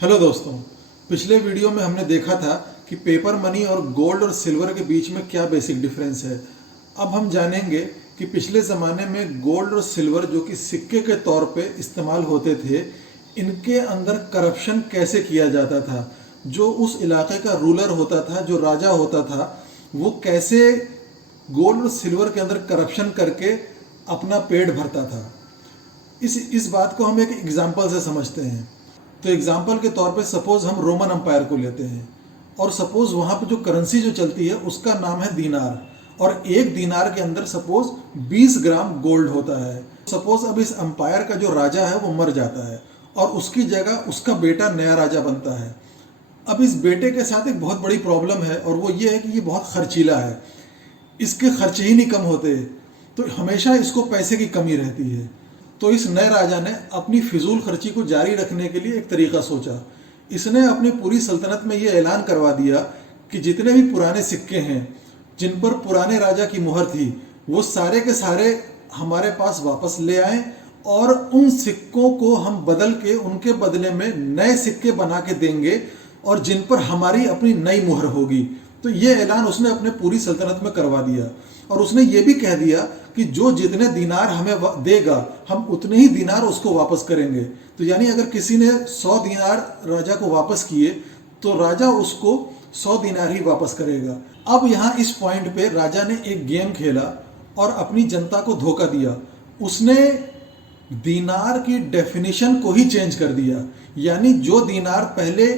Hello दोस्तों, पिछले video में हमने देखा था कि पेपर मनी और गोल्ड और सिल्वर के बीच में क्या बेसिक डिफरेंस है। अब हम जानेंगे कि पिछले ज़माने में गोल्ड और सिल्वर जो कि सिक्के के तौर पे इस्तेमाल होते थे, इनके अंदर करप्शन कैसे किया जाता था। जो उस इलाके का रूलर होता था, जो राजा होता था, वो कैसे गोल्ड और सिल्वर के अंदर करप्शन करके अपना पेट भरता था। इस बात को हम एक एग्जाम्पल से समझते हैं। तो एग्जाम्पल के तौर पे सपोज हम रोमन अम्पायर को लेते हैं और सपोज वहाँ पे जो करेंसी जो चलती है उसका नाम है दीनार, और एक दीनार के अंदर सपोज 20 ग्राम गोल्ड होता है। सपोज अब इस अम्पायर का जो राजा है वो मर जाता है और उसकी जगह उसका बेटा नया राजा बनता है। अब इस बेटे के साथ एक बहुत बड़ी प्रॉब्लम है और वो ये है कि ये बहुत खर्चीला है, इसके खर्चे ही नहीं कम होते, तो हमेशा इसको पैसे की कमी रहती है। तो इस नए राजा ने अपनी फिजूल खर्ची को जारी रखने के लिए एक तरीका सोचा। इसने अपनी पूरी सल्तनत में यह ऐलान करवा दिया कि जितने भी पुराने सिक्के हैं जिन पर पुराने राजा की मुहर थी, वो सारे के सारे हमारे पास वापस ले आएं और उन सिक्कों को हम बदल के उनके बदले में नए सिक्के बना के देंगे और जिन पर हमारी अपनी नई मुहर होगी। तो ये ऐलान उसने अपने पूरी सल्तनत में करवा दिया और उसने ये भी कह दिया कि जो जितने दीनार हमें देगा हम उतने ही दीनार उसको वापस करेंगे। तो यानी अगर किसी ने 100 दीनार राजा को वापस किए तो राजा उसको 100 दीनार ही वापस करेगा। अब यहाँ इस पॉइंट पे राजा ने एक गेम खेला और अपनी जनता को धोखा दिया। उसने दीनार की डेफिनेशन को ही चेंज कर दिया। यानी जो दीनार पहले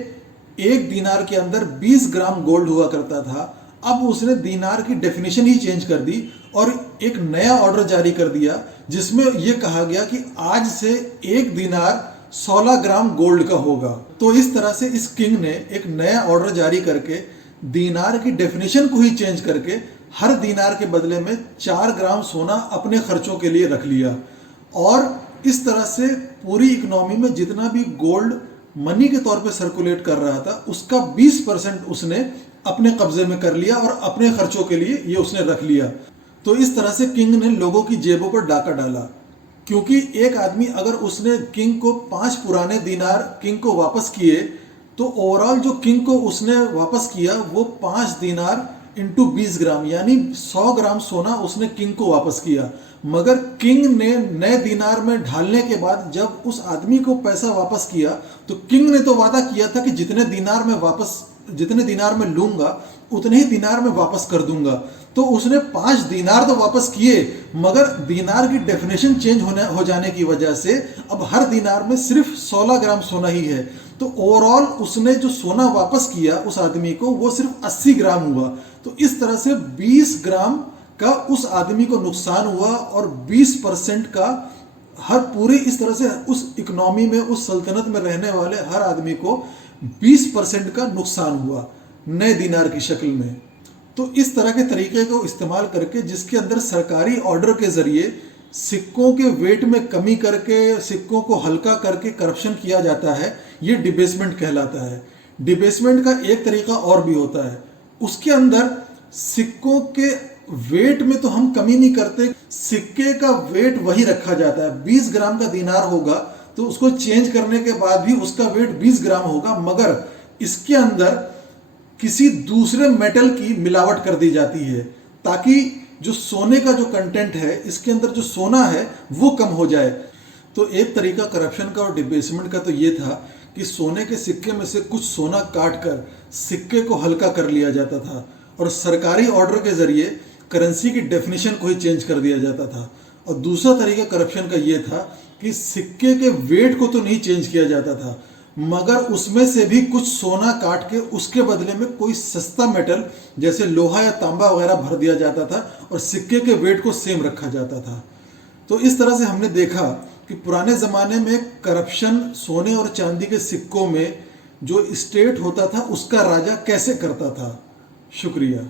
एक दीनार के अंदर 20 ग्राम गोल्ड हुआ करता था, अब उसने दीनार की डेफिनेशन ही चेंज कर दी और एक नया ऑर्डर जारी कर दिया जिसमें यह कहा गया कि आज से एक दीनार 16 ग्राम गोल्ड का होगा। तो इस तरह से इस किंग ने एक नया ऑर्डर जारी करके दीनार की डेफिनेशन को ही चेंज करके हर दीनार के बदले में 4 ग्राम सोना अपने खर्चों के लिए रख लिया। और इस तरह से पूरी इकोनॉमी में जितना भी गोल्ड मनी के तौर पे सर्कुलेट कर रहा था उसका 20% उसने अपने कब्जे में कर लिया और अपने खर्चों के लिए ये उसने रख लिया। तो इस तरह से किंग ने लोगों की जेबों पर डाका डाला, क्योंकि एक आदमी अगर उसने किंग को 5 पुराने दीनार किंग को वापस किए तो ओवरऑल जो किंग को उसने वापस किया वो 5 दीनार इंटू 20 ग्राम यानी 100 ग्राम सोना उसने किंग को वापस किया। मगर किंग ने नए दीनार में ढालने के बाद जब उस आदमी को पैसा वापस किया तो किंग ने तो वादा किया था कि जितने दीनार में लूंगा उतने ही दीनार में वापस कर दूंगा। तो उसने 5 दीनार तो वापस किए, मगर दीनार की डेफिनेशन चेंज हो जाने की वजह से अब हर दीनार में सिर्फ 16 ग्राम सोना ही है। तो ओवरऑल उसने जो सोना वापस किया उस आदमी को वो सिर्फ 80 ग्राम हुआ। तो इस तरह से 20 ग्राम का उस आदमी को नुकसान हुआ और 20% का हर पूरी इस तरह से उस इकोनॉमी में उस सल्तनत में रहने वाले हर आदमी को 20% का नुकसान हुआ नए दीनार की शक्ल में। तो इस तरह के तरीके को इस्तेमाल करके जिसके अंदर सरकारी ऑर्डर के जरिए सिक्कों के वेट में कमी करके सिक्कों को हल्का करके करप्शन किया जाता है, ये डिबेसमेंट कहलाता है। डिबेसमेंट का एक तरीका और भी होता है, उसके अंदर सिक्कों के वेट में तो हम कमी नहीं करते, सिक्के का वेट वही रखा जाता है। 20 ग्राम का दीनार होगा तो उसको चेंज करने के बाद भी उसका वेट 20 ग्राम होगा, मगर इसके अंदर किसी दूसरे मेटल की मिलावट कर दी जाती है ताकि जो सोने का जो कंटेंट है इसके अंदर जो सोना है वो कम हो जाए। तो एक तरीका करप्शन का और डिबेसमेंट का तो ये था कि सोने के सिक्के में से कुछ सोना काट कर सिक्के को हल्का कर लिया जाता था और सरकारी ऑर्डर के जरिए करेंसी की डेफिनेशन को ही चेंज कर दिया जाता था। और दूसरा तरीका करप्शन का ये था कि सिक्के के वेट को तो नहीं चेंज किया जाता था, मगर उसमें से भी कुछ सोना काट के उसके बदले में कोई सस्ता मेटल जैसे लोहा या तांबा वगैरह भर दिया जाता था और सिक्के के वेट को सेम रखा जाता था। तो इस तरह से हमने देखा कि पुराने ज़माने में करप्शन सोने और चांदी के सिक्कों में जो स्टेट होता था उसका राजा कैसे करता था। शुक्रिया।